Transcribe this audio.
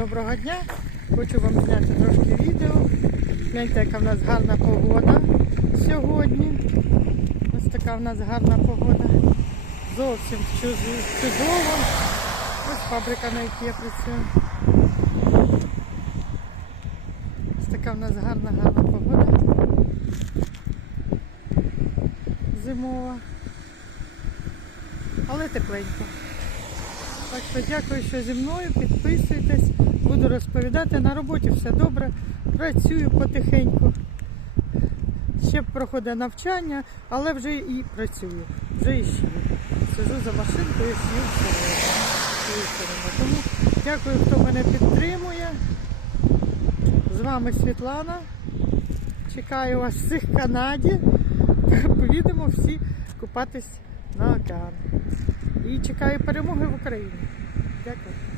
Доброго дня! Хочу вам зняти трошки відео. Гляньте, яка в нас гарна погода сьогодні. Ось така в нас гарна погода. Зовсім чудово. Ось фабрика, на якій я працюю. Ось така в нас гарна, гарна погода. Зимова. Але тепленько. Так що дякую, що зі мною. Підписуйтесь, буду розповідати. На роботі все добре. Працюю потихеньку. Ще проходить навчання, але вже і працюю. Вже і шию. Сижу за машинкою, шию все. Тому дякую, хто мене підтримує. З вами Світлана. Чекаю вас всіх в Канаді. Поїдемо всі купатись на океан. І чекаю перемоги в Україні. Дякую.